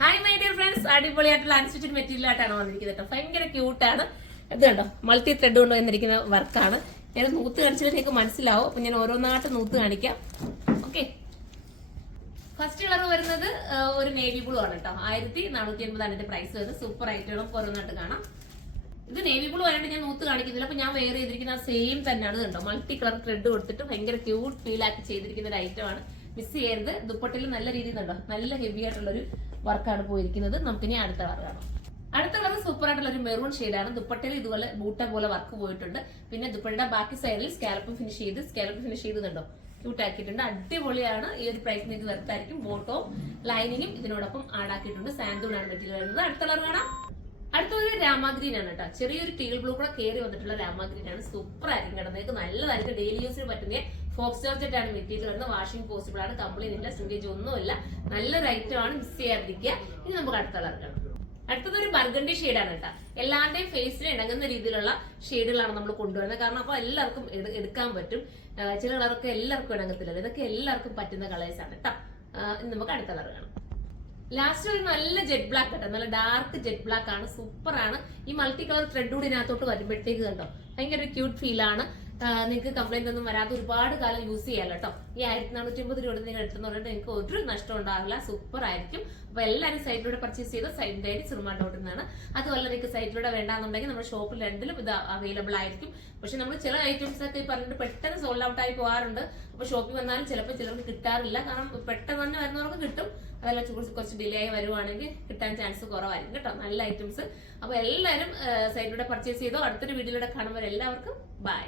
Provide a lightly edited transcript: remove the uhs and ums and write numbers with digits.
Hi my dear friends, അടിപൊളിയായിട്ടുള്ള unstitched material ആയിട്ടാണ് വന്നിരിക്കുന്നത് കേട്ടോ. ഭയങ്കര ക്യൂട്ടാണ്. ഇത് കണ്ടോ, മൾട്ടി ത്രെഡ് കൊണ്ട് വന്നിരിക്കുന്ന വർക്കാണ്. ഞാൻ നൂത്ത് കാണിച്ചാൽ നിങ്ങൾക്ക് മനസ്സിലാവും. അപ്പൊ ഞാൻ ഓരോന്നായിട്ട് നൂത്ത് കാണിക്കാം. ഓക്കെ, ഫസ്റ്റ് കളർ വരുന്നത് ഒരു നേവി ബ്ലൂ ആണ് കേട്ടോ. 1480 അതിന്റെ പ്രൈസ് വരുന്നത്. സൂപ്പർ ആയിട്ടുള്ള ഓരോന്നായിട്ട് കാണാം. ഇത് നേവി ബ്ലൂ ആയിട്ട് ഞാൻ നൂത്ത് കാണിക്കുന്നില്ല. അപ്പൊ ഞാൻ വെയർ ചെയ്തിരിക്കുന്ന സെയിം തന്നെയാണ് കണ്ടോ. മൾട്ടി കളർ ത്രെഡ് കൊടുത്തിട്ട് ഭയങ്കര ക്യൂട്ട് ഫീൽ ആക്കി ചെയ്തിരിക്കുന്ന ഒരു ഐറ്റം ആണ്. മിസ് ചെയ്യരുത്. ദുപ്പട്ടയിൽ നല്ല രീതിയിൽ കണ്ടോ, നല്ല ഹെവി ആയിട്ടുള്ള ഒരു വർക്കാണ് പോയിരിക്കുന്നത്. നമുക്കിനി അടുത്ത കളർ കാണാം. അടുത്ത കളർ സൂപ്പർ ആയിട്ടുള്ള ഒരു മെറൂൺ ഷെയ്ഡാണ്. ദുപ്പട്ടയിൽ ഇതുപോലെ ബൂട്ട പോലെ വർക്ക് പോയിട്ടുണ്ട്. പിന്നെ ദുപ്പട്ടയുടെ ബാക്കി സൈഡിൽ സ്കാലപ്പ് ഫിനിഷ് ചെയ്തുണ്ടോ, ക്യൂട്ട് ആക്കിയിട്ടുണ്ട്. അടിപൊളിയാണ്. ഈ ഒരു പ്രൈസ് നിങ്ങൾക്ക് വെറുതായിരിക്കും. ബോട്ടവും ലൈനിങ്ങും ഇതിനോടൊപ്പം ആഡാക്കിയിട്ടുണ്ട്. സാൻഡൂൺ ആണ് മെറ്റീരിയൽ വരുന്നത്. അടുത്ത കളർ കാണാം. അടുത്തൊരു രാമാഗ്രീൻ ആണ് കേട്ടോ. ചെറിയൊരു ടീൽ ബ്ലൂ കൂടെ കയറി വന്നിട്ടുള്ള രാമാഗ്രീൻ ആണ്. സൂപ്പർ ആയിരിക്കും കേട്ടോ. നിങ്ങൾക്ക് നല്ലതായിരിക്കും. ഡെയിലി യൂസിന് പറ്റുന്ന ഫോക്സ് ജോർജറ്റ് ആണ് മെറ്റീരിയൽ വരുന്നത്. വാഷിംഗ് പോസിബിൾ ആണ്. കംപ്ലൈന്റ് ഇല്ല, സ്റ്റുഡിയേജ് ഒന്നുമില്ല. നല്ലൊരു ഐറ്റം ആണ്. മിസ് ചെയ്യാതിരിക്കുക. ഇനി നമുക്ക് അടുത്ത കളർ കാണാം. അടുത്തത് ഒരു ബർഗണ്ടി ഷെയ്ഡാണ് കേട്ടോ. എല്ലാവരുടെയും ഫേസിന് ഇണങ്ങുന്ന രീതിയിലുള്ള ഷെയ്ഡുകളാണ് നമ്മൾ കൊണ്ടുവരുന്നത്. കാരണം അപ്പൊ എല്ലാവർക്കും എടുക്കാൻ പറ്റും. ചില കളറൊക്കെ എല്ലാവർക്കും ഇണങ്ങത്തില്ല. ഇതൊക്കെ എല്ലാവർക്കും പറ്റുന്ന കളേഴ്സ് ആണ് കേട്ടോ. നമുക്ക് അടുത്ത കളർ കാണാം. ലാസ്റ്റ് ഒരു നല്ല ജെറ്റ് ബ്ലാക്ക് കേട്ടോ. നല്ല ഡാർക്ക് ജെറ്റ് ബ്ലാക്ക് ആണ്. സൂപ്പർ ആണ്. ഈ മൾട്ടി കളർ ത്രെഡ് കൂടി ഇതിനകത്തോട്ട് വരുമ്പോഴത്തേക്ക് കണ്ടോ, ഭയങ്കര ക്യൂട്ട് ഫീൽ ആണ്. നിങ്ങൾക്ക് കംപ്ലൈന്റ് ഒന്നും വരാതെ ഒരുപാട് കാലം യൂസ് ചെയ്യാലോ കേട്ടോ. ഈ 1450 രൂപ നിങ്ങൾ എടുത്തെന്ന് പറഞ്ഞിട്ട് നിങ്ങൾക്ക് ഒരു നഷ്ടം ഉണ്ടാവില്ല. സൂപ്പർ ആയിരിക്കും. അപ്പൊ എല്ലാവരും സൈറ്റിലൂടെ പർച്ചേസ് ചെയ്ത് സൈറ്റിന്റെ ഐഡി സിറുമ.in. അതുപോലെ നിങ്ങൾക്ക് സൈറ്റിലൂടെ വേണ്ടാന്നുണ്ടെങ്കിൽ നമ്മുടെ ഷോപ്പിൽ രണ്ടിലും ഇത് അവൈലബിൾ ആയിരിക്കും. പക്ഷെ നമ്മൾ ചില ഐറ്റംസ് ഒക്കെ പറഞ്ഞിട്ട് പെട്ടെന്ന് സോൾഡ് ഔട്ട് ആയി പോകാറുണ്ട്. അപ്പൊ ഷോപ്പിൽ വന്നാലും ചിലപ്പോൾ ചിലർക്ക് കിട്ടാറില്ല. കാരണം പെട്ടെന്ന് തന്നെ വരുന്നവർക്ക് കിട്ടും. അതല്ല കുറച്ച് ഡിലേ ആയി വരുവാണെങ്കിൽ കിട്ടാൻ ചാൻസ് കുറവായിരിക്കും കേട്ടോ. നല്ല ഐറ്റംസ്. അപ്പൊ എല്ലാവരും സൈറ്റിലൂടെ പർച്ചേസ് ചെയ്തോ. അടുത്തൊരു വീഡിയോയിലൂടെ കാണുമ്പോൾ എല്ലാവർക്കും ബൈ.